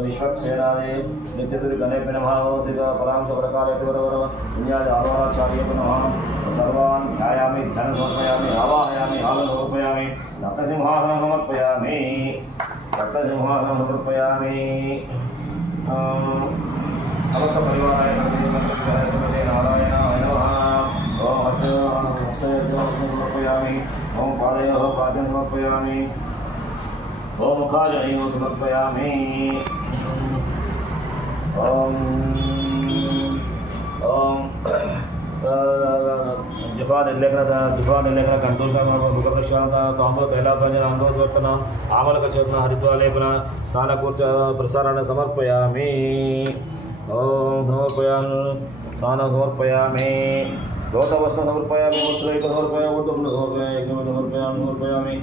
विश्वक्सेनादे नित्यसिद्धि गणेश नमः सिद्ध पराम प्रकाले पुण्यादि आवाचार्य नमः सर्वान् ध्यायामि ध्यानं समर्पयामि आवाहयामि आवाहनं समर्पयामि सप्तसिंहासनं समर्पयामि अवस्थ परिवाराय सर्वे नारायणाय नमः ओम हस्तयोः समर्पयामि ओम पादयोः पाद्यं समर्पयामि ओम मुखाजनयोः समर्पयामि ओम जुफानिलेखन कंटूषण मुखप्रक्षालन तांबूल तैलाभ्यंजन अंगोद्वर्तन आमलकचूर्ण हरिद्वालेपन स्नानकूर्च प्रसारण समर्पयामि ओम समर्पयामि स्नानं समर्पयामि गौतमवस्त्रं समर्पयामि वस्त्रैकं समर्पयामि ऊर्ध्वं समर्पयामि यज्ञं समर्पयामि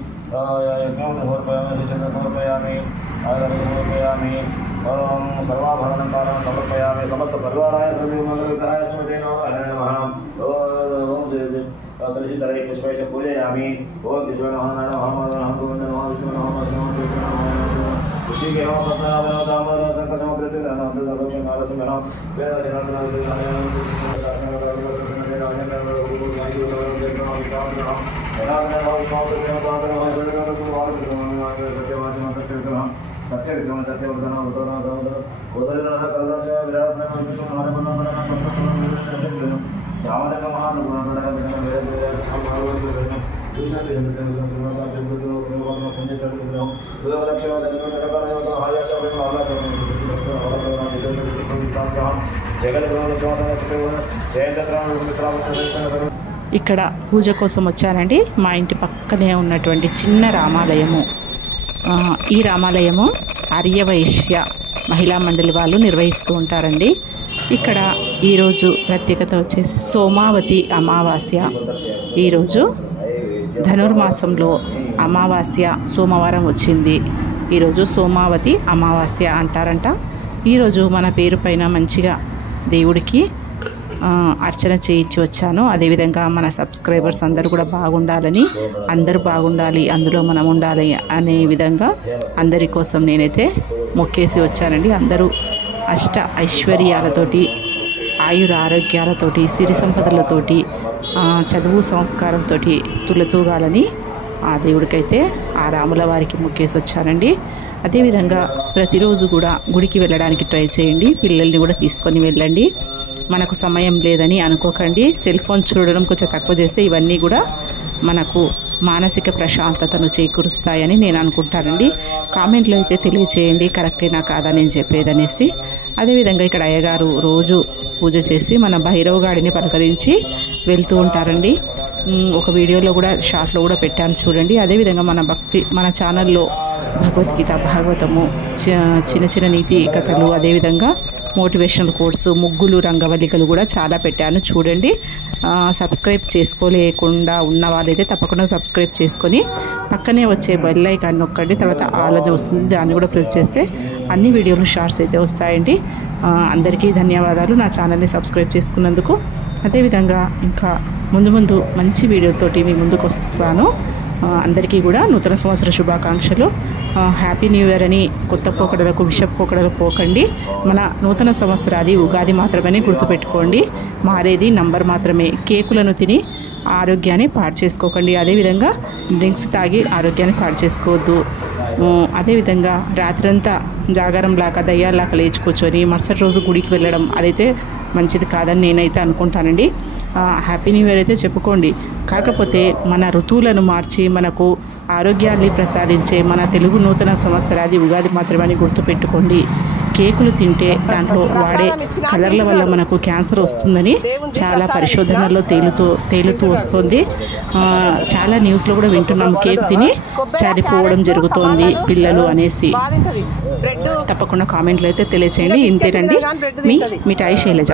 यज्ञं समर्पयामि चन्द्रं समर्पयामि आगमनं समर्पयामि ओम सर्वाभरणं कारणं समर्पयामि समस्त परिवाराय सर्वमङ्गलविग्रहाय स्मृते नमः ओम कलशितरे पुष्पैश्च पूजयामि ओम विष्णु नमः नारायणं गोविन्द नमः विष्णु नमः ऋषिकेश पद्मनाभं दामोदरं संकटं प्रतिदानं तदोषं नारसिंहं सत्यविक्रम सत्यवर्धन उदयनः कलश विराटनः श्यामलक ఇక్కడ పూజ కోసం వచ్చానండి. మా ఇంటి పక్కనే ఉన్నటువంటి చిన్న రామాలయము. ఈ రామాలయము ఆర్యవైశ్య మహిళా మండలి వాళ్ళు నిర్వహిస్తూ ఉంటారండి. ఇక్కడ ఈరోజు ప్రత్యేకత వచ్చేసి సోమావతి అమావాస్య. ఈరోజు ధనుర్మాసంలో అమావాస్య సోమవారం వచ్చింది. ఈరోజు సోమావతి అమావాస్య అంటారంట. ఈరోజు మన పేరు పైన మంచిగా దేవుడికి అర్చన చేయించి వచ్చాను. అదేవిధంగా మన సబ్స్క్రైబర్స్ అందరూ కూడా బాగుండాలని, అందరూ బాగుండాలి, అందులో మనం ఉండాలి అనే విధంగా అందరి కోసం నేనైతే మొక్కేసి వచ్చానండి. అందరూ అష్ట ఐశ్వర్యాలతోటి, ఆయుర ఆరోగ్యాలతోటి, సిరి సంపదలతోటి, చదువు సంస్కారంతో తులతూగాలని ఆ దేవుడికైతే ఆ రాముల వారికి మొక్కేసి వచ్చానండి. అదేవిధంగా ప్రతిరోజు కూడా గుడికి వెళ్ళడానికి ట్రై చేయండి. పిల్లల్ని కూడా తీసుకొని వెళ్ళండి. మనకు సమయం లేదని అనుకోకండి. సెల్ ఫోన్ చూడడం కొంచెం తక్కువ చేస్తే ఇవన్నీ కూడా మనకు మానసిక ప్రశాంతతను చేకూరుస్తాయని నేను అనుకుంటానండి. కామెంట్లో అయితే తెలియచేయండి కరెక్టేనా కాదా నేను చెప్పేదనేసి. అదేవిధంగా ఇక్కడ అయ్యగారు రోజు పూజ చేసి మన భైరవగాడిని పలకరించి వెళ్తూ ఉంటారండి. ఒక వీడియోలో కూడా షార్ట్లో కూడా పెట్టాను చూడండి. అదేవిధంగా మన ఛానల్లో భగవద్గీత, భాగవతము, చిన్న చిన్న నీతి కథలు, అదేవిధంగా మోటివేషనల్ కోర్సు, ముగ్గులు, రంగవల్లికలు కూడా చాలా పెట్టాను చూడండి. సబ్స్క్రైబ్ చేసుకోలేకుండా ఉన్న వాళ్ళైతే తప్పకుండా సబ్స్క్రైబ్ చేసుకొని పక్కనే వచ్చే బెల్ ఐకాన్ నొక్కండి. తర్వాత ఆల్ అని వస్తుంది, దాన్ని కూడా ప్రెస్ చేస్తే అన్ని వీడియోలు షార్ట్స్ అయితే వస్తాయండి. అందరికీ ధన్యవాదాలు నా ఛానల్ని సబ్స్క్రైబ్ చేసుకున్నందుకు. అదేవిధంగా ఇంకా ముందు మంచి వీడియోతోటి మీ ముందుకు వస్తాను. అందరికీ కూడా నూతన సంవత్సర శుభాకాంక్షలు. హ్యాపీ న్యూ ఇయర్ అని కొత్త పోకడలకు, విషపు పోకడలకు పోకండి. మన నూతన సంవత్సరాది ఉగాది మాత్రమే గుర్తుపెట్టుకోండి. మారేది నంబర్ మాత్రమే. కేకులను తిని ఆరోగ్యాన్ని పాడు చేసుకోకండి. అదేవిధంగా డ్రింక్స్ తాగి ఆరోగ్యాన్ని పాడు చేసుకోవద్దు. అదేవిధంగా రాత్రంతా జాగారంలాగా దయ్యాల్లాగా లేచి కూర్చొని మరుసటి రోజు గుడికి వెళ్ళడం అదైతే మంచిది కాదని నేనైతే అనుకుంటానండి. హ్యాపీ న్యూ ఇయర్ అయితే చెప్పుకోండి. కాకపోతే మన ఋతువులను మార్చి మనకు ఆరోగ్యాన్ని ప్రసాదించే మన తెలుగు నూతన సంవత్సరాది ఉగాది మాత్రమే గుర్తుపెట్టుకోండి. కేకులు తింటే దాంట్లో వాడే కలర్ల వల్ల మనకు క్యాన్సర్ వస్తుందని చాలా పరిశోధనల్లో తేలుతూ వస్తుంది. చాలా న్యూస్లో కూడా వింటున్నాం, కేక్ తిని చనిపోవడం జరుగుతోంది పిల్లలు అనేసి. తప్పకుండా కామెంట్లో అయితే తెలియచేయండి. ఇంతేనండి, మీ మిఠాయి శైలజ.